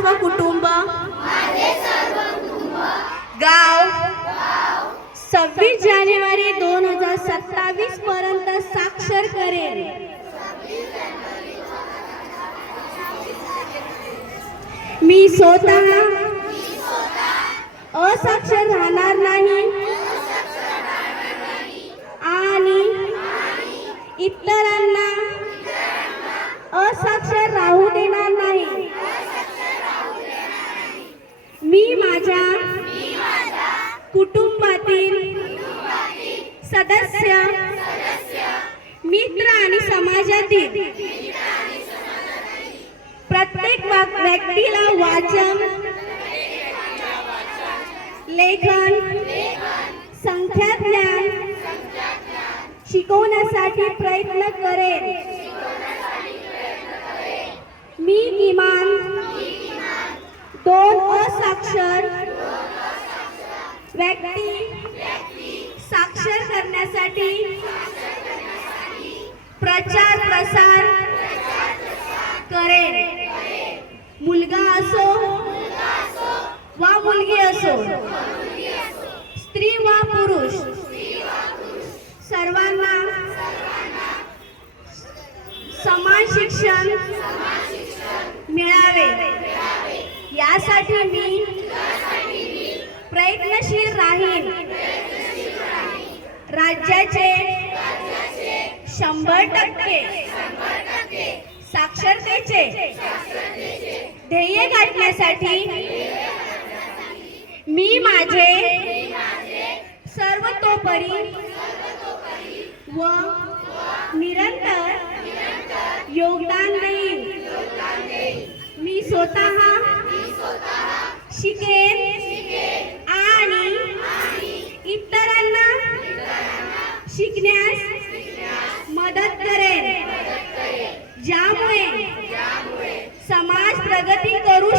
सर्व कुटुंब गाव 26 जानेवारी 2027 पर्यंत साक्षर करेल। मी स्वतः असाक्षर राहणार नाही आणि इतरांना असाक्षर राहू देणार नाही। मी माझ्या कुटुंबातील सदस्य, मित्र आणि समाजातील प्रत्येक व्यक्तीला वाचन, लेखन, संख्याज्ञान शिकवण्यासाठी प्रयत्न करेन। मी किमान 2 असाक्षर व्यक्ती साक्षर करण्यासाठी प्रचार प्रसार करेन। मुलगा असो वा मुलगी असो, स्त्री वा पुरुष, सर्वांना समान शिक्षण मिळावे यासाठी मी प्रयत्नशील राहीन। राज्याचे 100% साक्षरतेचे ध्येय गाठण्यासाठी मी माझे सर्वतोपरी व निरंतर योगदान देईन। मी स्वतः शिकेन आणि इतरांना शिकण्यास मदत करेन, ज्यामुळे समाज प्रगती करू